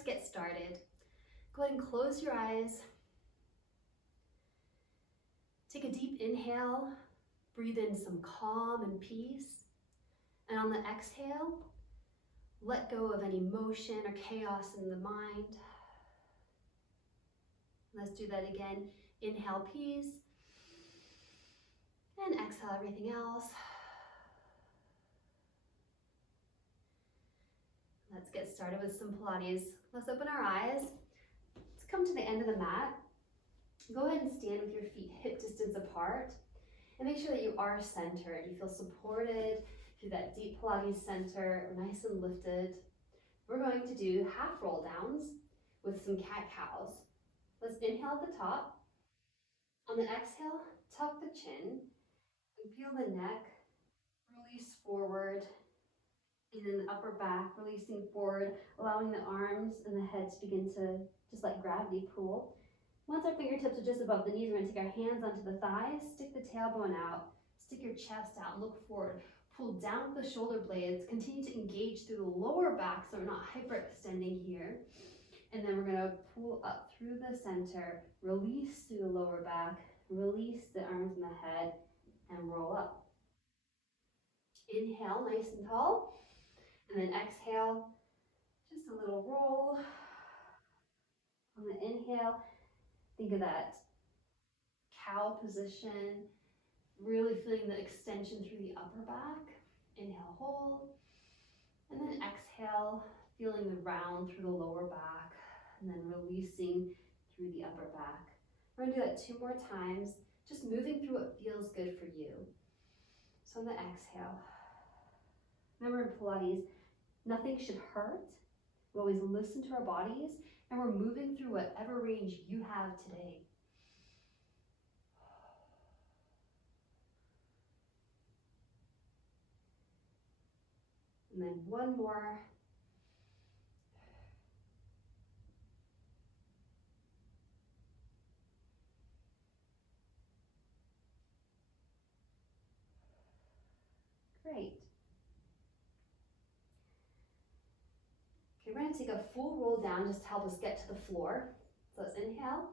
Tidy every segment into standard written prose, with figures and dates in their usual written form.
let's get started. Go ahead and close your eyes. Take a deep inhale, breathe in some calm and peace. And on the exhale, let go of any motion or chaos in the mind. Let's do that again. Inhale peace, and exhale everything else. Let's get started with some Pilates. Let's open our eyes. Let's come to the end of the mat. Go ahead and stand with your feet hip distance apart and make sure that you are centered. You feel supported through that deep Pilates center, nice and lifted. We're going to do half roll downs with some cat-cows. Let's inhale at the top. On the exhale, tuck the chin and feel the neck, release forward, and then the upper back, releasing forward, allowing the arms and the head to begin to just let gravity pull. Once our fingertips are just above the knees, we're going to take our hands onto the thighs, stick the tailbone out, stick your chest out, and look forward. Pull down with the shoulder blades, continue to engage through the lower back so we're not hyperextending here. And then we're going to pull up through the center, release through the lower back, release the arms and the head, and roll up. Inhale, nice and tall. And then exhale, just a little roll. On the inhale, think of that cow position, really feeling the extension through the upper back. Inhale, hold. And then exhale, feeling the round through the lower back, and then releasing through the upper back. We're going to do that 2 more times, just moving through what feels good for you. So on the exhale, remember in Pilates, nothing should hurt. We always listen to our bodies, and we're moving through whatever range you have today. And then 1 more. Great. Okay, we're going to take a full roll down just to help us get to the floor. So let's inhale.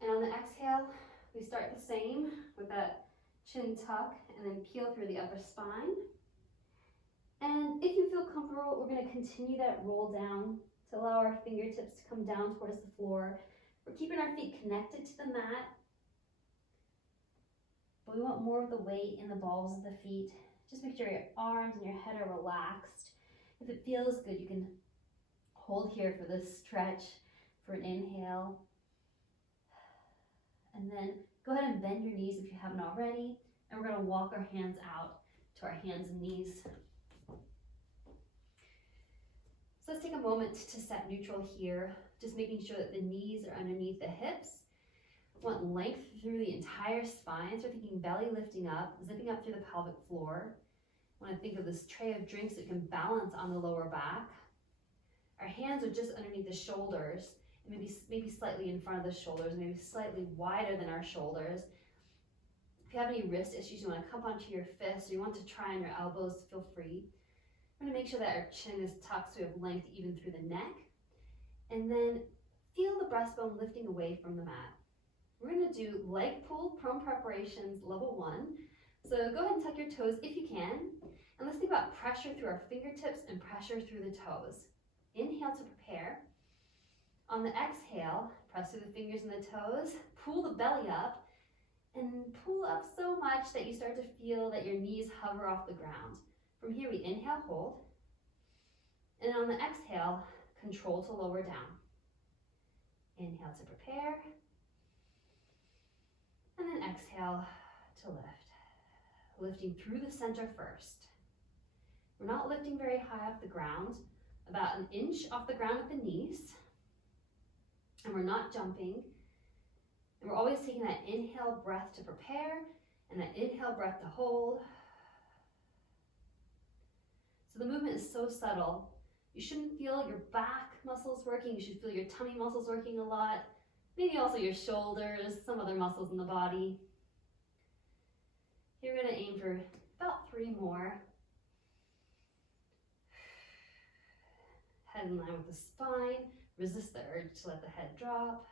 And on the exhale, we start the same with that chin tuck and then peel through the upper spine. And if you feel comfortable, we're going to continue that roll down to allow our fingertips to come down towards the floor. We're keeping our feet connected to the mat, but we want more of the weight in the balls of the feet. Just make sure your arms and your head are relaxed. If it feels good, you can hold here for this stretch for an inhale. And then go ahead and bend your knees if you haven't already. And we're going to walk our hands out to our hands and knees. So let's take a moment to set neutral here, just making sure that the knees are underneath the hips. We want length through the entire spine, so we're thinking belly lifting up, zipping up through the pelvic floor. I want to think of this tray of drinks that can balance on the lower back. Our hands are just underneath the shoulders, and maybe slightly in front of the shoulders, maybe slightly wider than our shoulders. If you have any wrist issues, you want to come onto your fists, or you want to try on your elbows, feel free. We're going to make sure that our chin is tucked so we have length even through the neck. And then feel the breastbone lifting away from the mat. We're going to do leg pull prone preparations level 1. So go ahead and tuck your toes if you can. And let's think about pressure through our fingertips and pressure through the toes. Inhale to prepare. On the exhale, press through the fingers and the toes, pull the belly up, and pull up so much that you start to feel that your knees hover off the ground. From here, we inhale, hold. And on the exhale, control to lower down. Inhale to prepare. And then exhale to lift. Lifting through the center first. We're not lifting very high off the ground, about 1 inch off the ground at the knees. And we're not jumping. And we're always taking that inhale breath to prepare and that inhale breath to hold. So the movement is so subtle. You shouldn't feel your back muscles working. You should feel your tummy muscles working a lot. Maybe also your shoulders, some other muscles in the body. You're going to aim for about 3 more. Head in line with the spine. Resist the urge to let the head drop.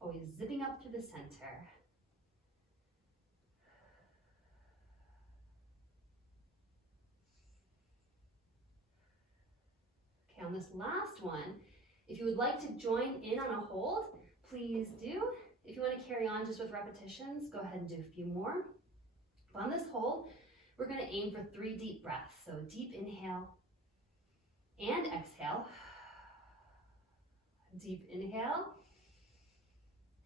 Always zipping up through the center. Okay, on this last one, if you would like to join in on a hold, please do. If you want to carry on just with repetitions, go ahead and do a few more. But on this hold, we're going to aim for 3 deep breaths. So deep inhale and exhale. Deep inhale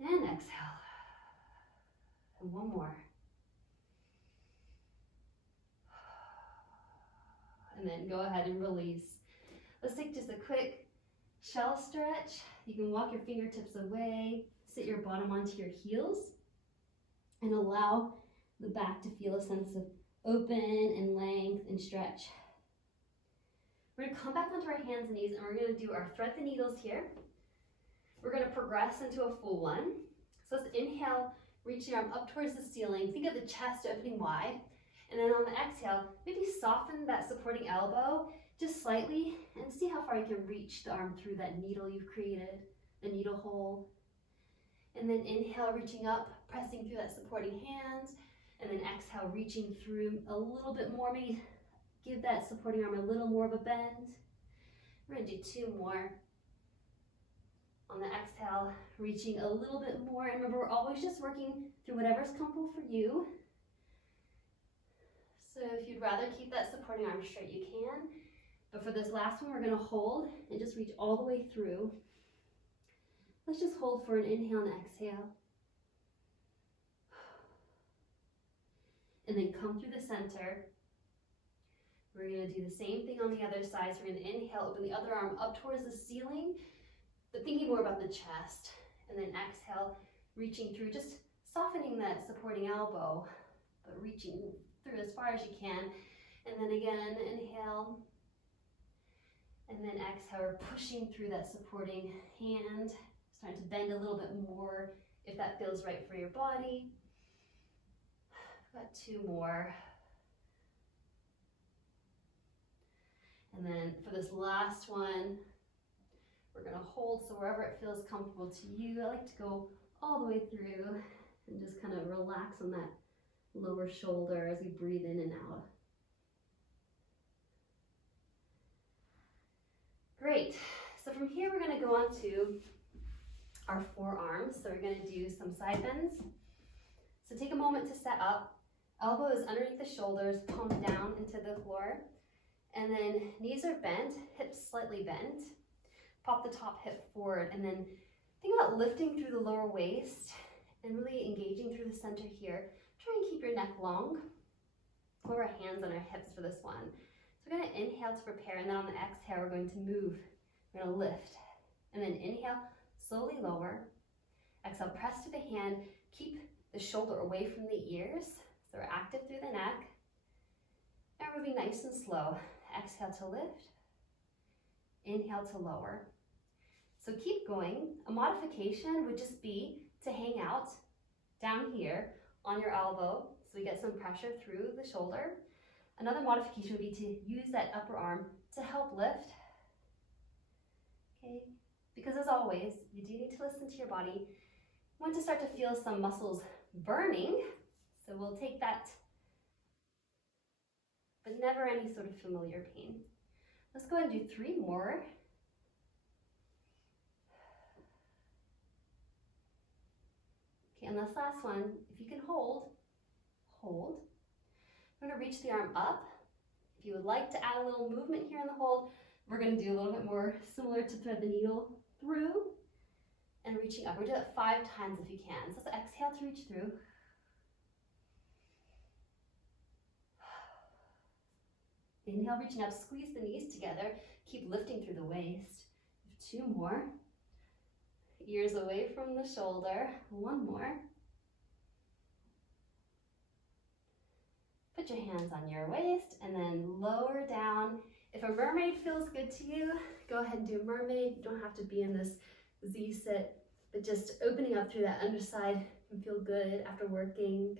and exhale. And one more. And then go ahead and release. Let's take just a quick shell stretch. You can walk your fingertips away, sit your bottom onto your heels, and allow the back to feel a sense of open and length and stretch. We're gonna come back onto our hands and knees, and we're gonna do our thread the needles here. We're gonna progress into a full one. So let's inhale, reach the arm up towards the ceiling. Think of the chest opening wide. And then on the exhale, maybe soften that supporting elbow just slightly and see how far you can reach the arm through that needle you've created, the needle hole. And then inhale, reaching up, pressing through that supporting hand. And then exhale, reaching through a little bit more, maybe give that supporting arm a little more of a bend. We're gonna do 2 more. On the exhale, reaching a little bit more. And remember, we're always just working through whatever's comfortable for you. So if you'd rather keep that supporting arm straight, you can. But for this last one, we're gonna hold and just reach all the way through. Let's just hold for an inhale and exhale. And then come through the center. We're gonna do the same thing on the other side. So we're gonna inhale, open the other arm up towards the ceiling, but thinking more about the chest. And then exhale, reaching through, just softening that supporting elbow, but reaching through as far as you can. And then again, inhale. And then exhale, we're pushing through that supporting hand, starting to bend a little bit more if that feels right for your body. Got 2 more. And then for this last one, we're gonna hold, so wherever it feels comfortable to you. I like to go all the way through and just kind of relax on that lower shoulder as we breathe in and out. Great. So from here, we're going to go on to our forearms. So we're going to do some side bends. So take a moment to set up. Elbows underneath the shoulders, palms down into the floor. And then knees are bent, hips slightly bent. Pop the top hip forward. And then think about lifting through the lower waist and really engaging through the center here. Try and keep your neck long. Lower our hands on our hips for this one. So we're going to inhale to prepare, and then on the exhale, we're going to move. We're going to lift. And then inhale, slowly lower. Exhale, press to the hand. Keep the shoulder away from the ears. So we're active through the neck. And we're moving nice and slow. Exhale to lift. Inhale to lower. So keep going. A modification would just be to hang out down here on your elbow, so we get some pressure through the shoulder. Another modification would be to use that upper arm to help lift. Okay, because as always, you do need to listen to your body. You want to start to feel some muscles burning, so we'll take that, but never any sort of familiar pain. Let's go ahead and do 3 more. Okay, and this last one, if you can hold. I'm going to reach the arm up. If you would like to add a little movement here in the hold, we're going to do a little bit more similar to thread the needle through and reaching up. We'll do that 5 times if you can. So let's exhale to reach through. Inhale, reaching up, squeeze the knees together. Keep lifting through the waist. 2 more. Ears away from the shoulder. 1 more. Put your hands on your waist and then lower down. If a mermaid feels good to you, go ahead and do a mermaid. You don't have to be in this Z sit, but just opening up through that underside can feel good after working.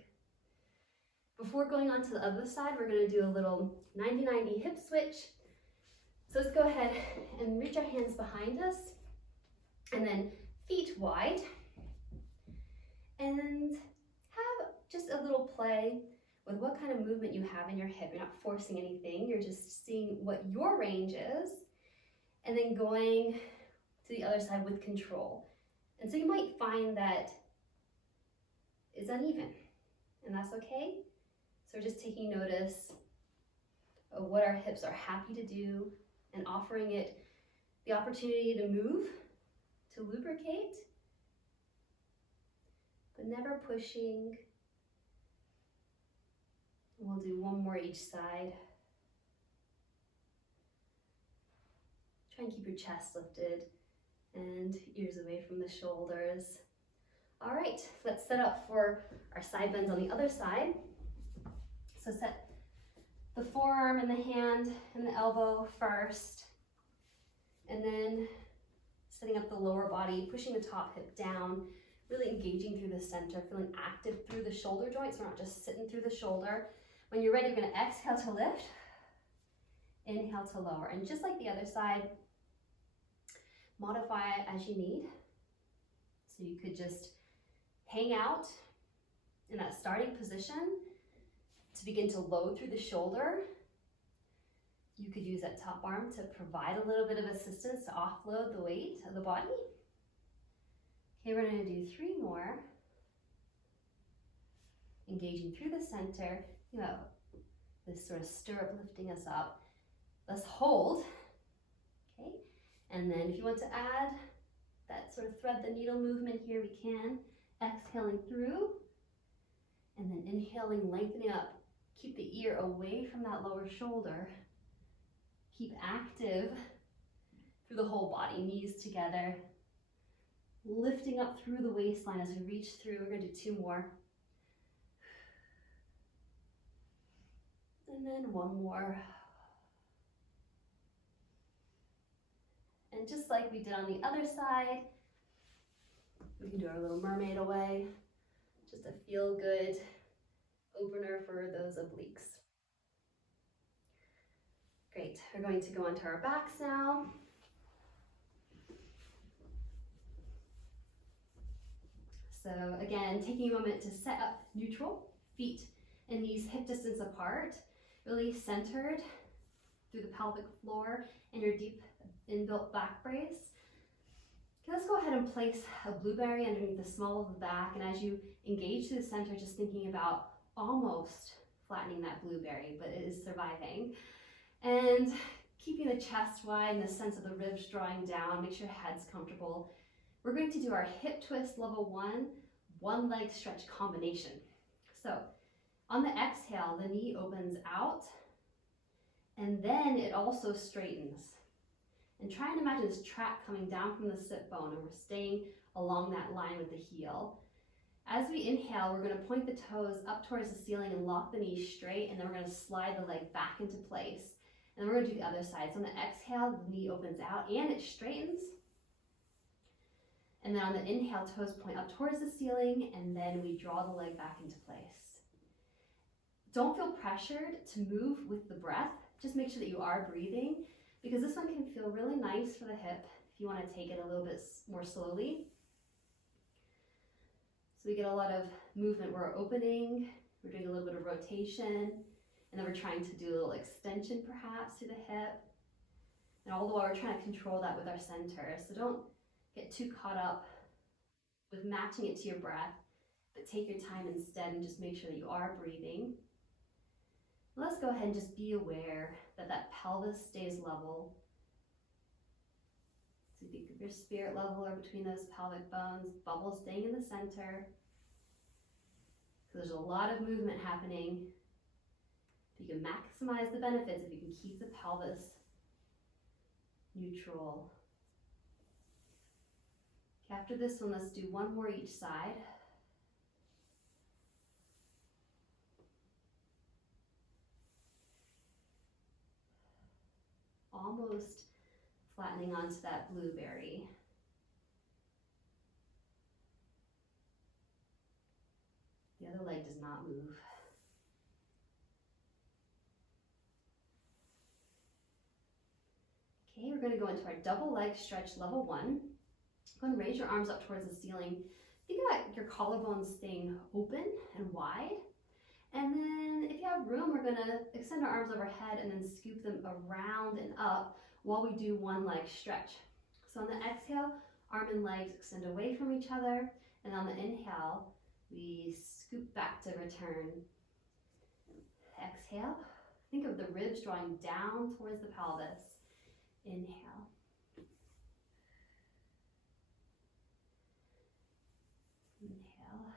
Before going on to the other side, we're going to do a little 90-90 hip switch. So let's go ahead and reach our hands behind us, and then feet wide, and have just a little play with what kind of movement you have in your hip. You're not forcing anything, you're just seeing what your range is, and then going to the other side with control. And so you might find that it's uneven, and that's okay. So we're just taking notice of what our hips are happy to do and offering it the opportunity to move, to lubricate, but never pushing. We'll do one more each side. Try and keep your chest lifted and ears away from the shoulders. All right, let's set up for our side bends on the other side. So set the forearm and the hand and the elbow first, and then setting up the lower body, pushing the top hip down, really engaging through the center, feeling active through the shoulder joints. We're not just sitting through the shoulder. When you're ready, you're going to exhale to lift, inhale to lower. And just like the other side, modify it as you need. So you could just hang out in that starting position to begin to load through the shoulder. You could use that top arm to provide a little bit of assistance to offload the weight of the body. Okay, we're going to do 3 more. Engaging through the center, you know, this sort of stirrup lifting us up. Let's hold, okay? And then if you want to add that sort of thread the needle movement here, we can. Exhaling through, and then inhaling, lengthening up. Keep the ear away from that lower shoulder. Keep active through the whole body, knees together. Lifting up through the waistline as we reach through. We're going to do 2 more. And then 1 more. And just like we did on the other side, we can do our little mermaid away. Just a feel-good opener for those obliques. Great, we're going to go onto our backs now. So again, taking a moment to set up neutral, feet and knees hip distance apart, really centered through the pelvic floor and your deep inbuilt back brace. Okay, let's go ahead and place a blueberry underneath the small of the back, and as you engage through the center, just thinking about almost flattening that blueberry, but it is surviving. And keeping the chest wide and the sense of the ribs drawing down, make sure your head's comfortable. We're going to do our hip twist level 1, 1 leg stretch combination. So on the exhale, the knee opens out, and then it also straightens. And try and imagine this track coming down from the sit bone, and we're staying along that line with the heel. As we inhale, we're going to point the toes up towards the ceiling and lock the knees straight, and then we're going to slide the leg back into place. And then we're going to do the other side. So on the exhale, the knee opens out and it straightens. And then on the inhale, toes point up towards the ceiling, and then we draw the leg back into place. Don't feel pressured to move with the breath. Just make sure that you are breathing, because this one can feel really nice for the hip if you want to take it a little bit more slowly. So we get a lot of movement. We're opening, we're doing a little bit of rotation, and then we're trying to do a little extension perhaps through the hip. And all the while we're trying to control that with our center. So don't get too caught up with matching it to your breath, but take your time instead and just make sure that you are breathing. Let's go ahead and just be aware that that pelvis stays level. So think of your spirit level or between those pelvic bones, bubbles staying in the center. So there's a lot of movement happening. You can maximize the benefits if you can keep the pelvis neutral. After this one, let's do 1 more each side. Almost flattening onto that blueberry. The other leg does not move. Okay, we're gonna go into our double leg stretch level 1. Go and raise your arms up towards the ceiling. Think about your collarbones staying open and wide. And then if you have room, we're gonna extend our arms overhead and then scoop them around and up while we do one leg stretch. So on the exhale, arm and legs extend away from each other. And on the inhale, we scoop back to return. Exhale. Think of the ribs drawing down towards the pelvis. Inhale. Inhale.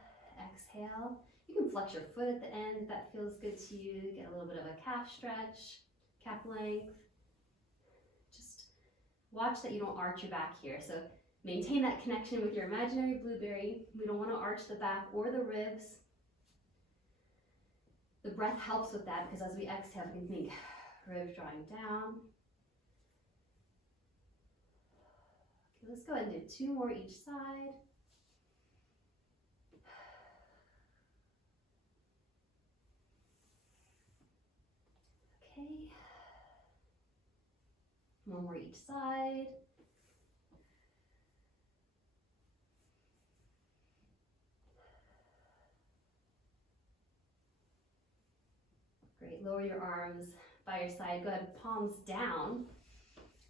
Exhale. You can flex your foot at the end if that feels good to you. Get a little bit of a calf stretch, calf length. Just watch that you don't arch your back here. So maintain that connection with your imaginary blueberry. We don't want to arch the back or the ribs. The breath helps with that because as we exhale, we can think ribs drawing down. Okay, let's go ahead and do 2 more each side. Okay. 1 more each side. Great, lower your arms by your side. Go ahead, palms down.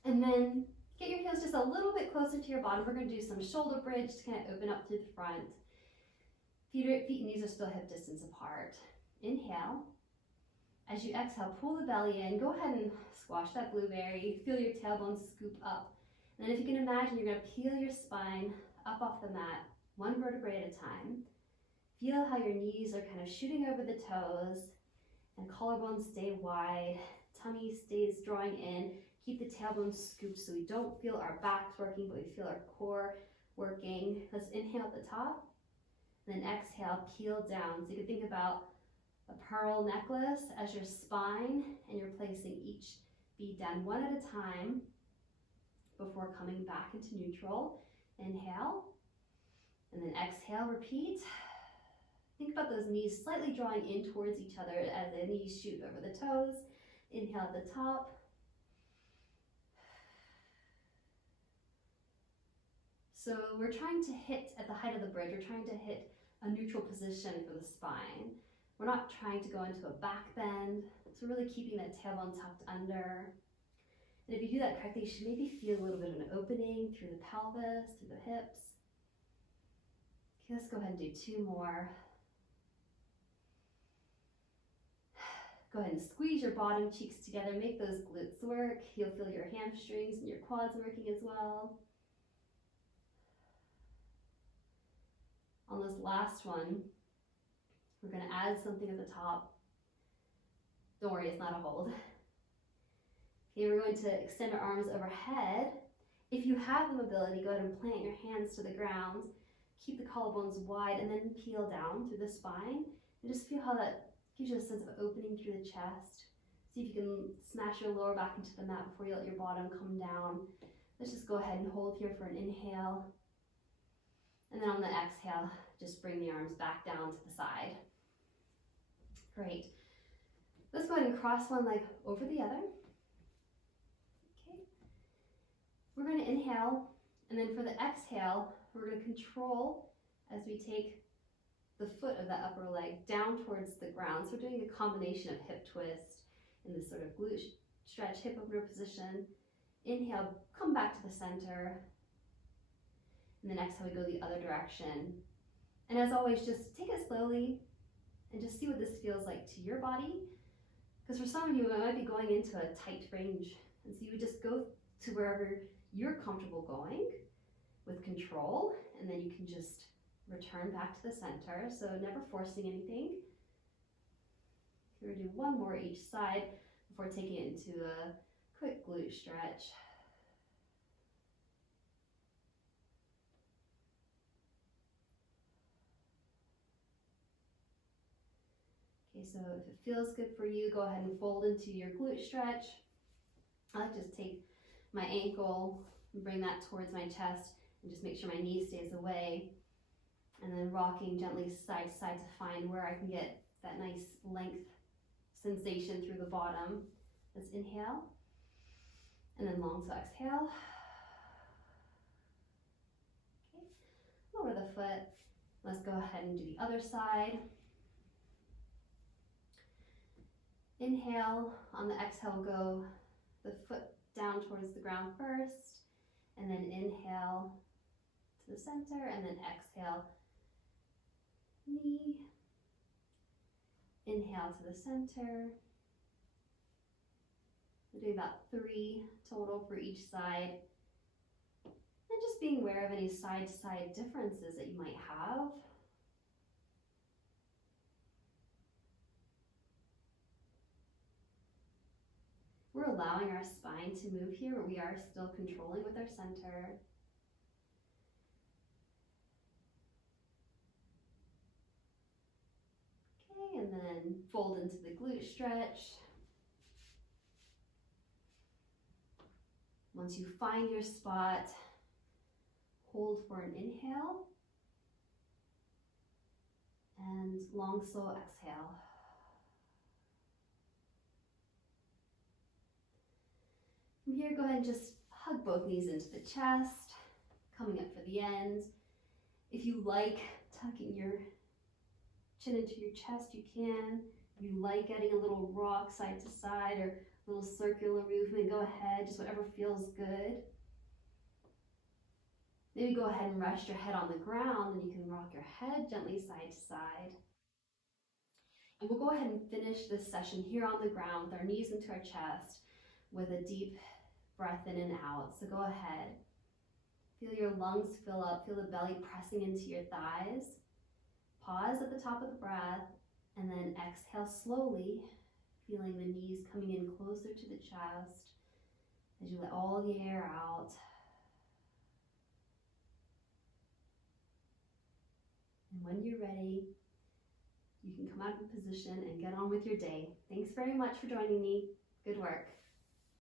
And then get your heels just a little bit closer to your bottom. We're gonna do some shoulder bridge to kind of open up through the front. Feet and knees are still hip distance apart. Inhale. As you exhale, pull the belly in. Go ahead and squash that blueberry. Feel your tailbone scoop up. And then if you can imagine, you're gonna peel your spine up off the mat, 1 vertebrae at a time. Feel how your knees are kind of shooting over the toes and collarbones stay wide. Tummy stays drawing in. Keep the tailbone scooped so we don't feel our backs working, but we feel our core working. Let's inhale at the top, and then exhale, peel down. So you can think about a pearl necklace as your spine, and you're placing each bead down 1 at a time before coming back into neutral. Inhale, and then exhale, repeat. Think about those knees slightly drawing in towards each other as the knees shoot over the toes. Inhale at the top. So we're trying to hit at the height of the bridge, we're trying to hit a neutral position for the spine. We're not trying to go into a back bend, so really keeping that tailbone tucked under. And if you do that correctly, you should maybe feel a little bit of an opening through the pelvis, through the hips. Okay, let's go ahead and do 2 more. Go ahead and squeeze your bottom cheeks together, make those glutes work. You'll feel your hamstrings and your quads working as well. On this last one, we're going to add something at the top. Don't worry, it's not a hold. Okay, we're going to extend our arms overhead. If you have the mobility, go ahead and plant your hands to the ground. Keep the collarbones wide and then peel down through the spine. And just feel how that gives you a sense of opening through the chest. See if you can smash your lower back into the mat before you let your bottom come down. Let's just go ahead and hold here for an inhale. And then on the exhale, just bring the arms back down to the side. Great. Let's go ahead and cross one leg over the other. Okay. We're going to inhale, and then for the exhale, we're going to control as we take the foot of that upper leg down towards the ground. So we're doing a combination of hip twist and this sort of glute stretch, hip opener position. Inhale, come back to the center. And then exhale, we go the other direction. And as always, just take it slowly and just see what this feels like to your body. Because for some of you, it might be going into a tight range. And so you would just go to wherever you're comfortable going with control, and then you can just return back to the center. So never forcing anything. We're gonna do 1 more each side before taking it into a quick glute stretch. Okay, so if it feels good for you, go ahead and fold into your glute stretch. I like to just take my ankle and bring that towards my chest and just make sure my knee stays away. And then rocking gently side to side to find where I can get that nice length sensation through the bottom. Let's inhale. And then long, so exhale. Okay, lower the foot. Let's go ahead and do the other side. Inhale, on the exhale, go the foot down towards the ground first, and then inhale to the center, and then exhale, knee. Inhale to the center. We're doing about 3 total for each side. And just being aware of any side-to-side differences that you might have. We're allowing our spine to move here, but we are still controlling with our center. Okay, and then fold into the glute stretch. Once you find your spot, hold for an inhale. And long, slow exhale. From here, go ahead and just hug both knees into the chest, coming up for the end. If you like tucking your chin into your chest, you can. If you like getting a little rock side to side or a little circular movement, go ahead, just whatever feels good. Maybe go ahead and rest your head on the ground, and you can rock your head gently side to side. And we'll go ahead and finish this session here on the ground with our knees into our chest with a deep breath in and out. So go ahead. Feel your lungs fill up, feel the belly pressing into your thighs. Pause at the top of the breath, and then exhale slowly, feeling the knees coming in closer to the chest as you let all the air out. And when you're ready, you can come out of position and get on with your day. Thanks very much for joining me. Good work.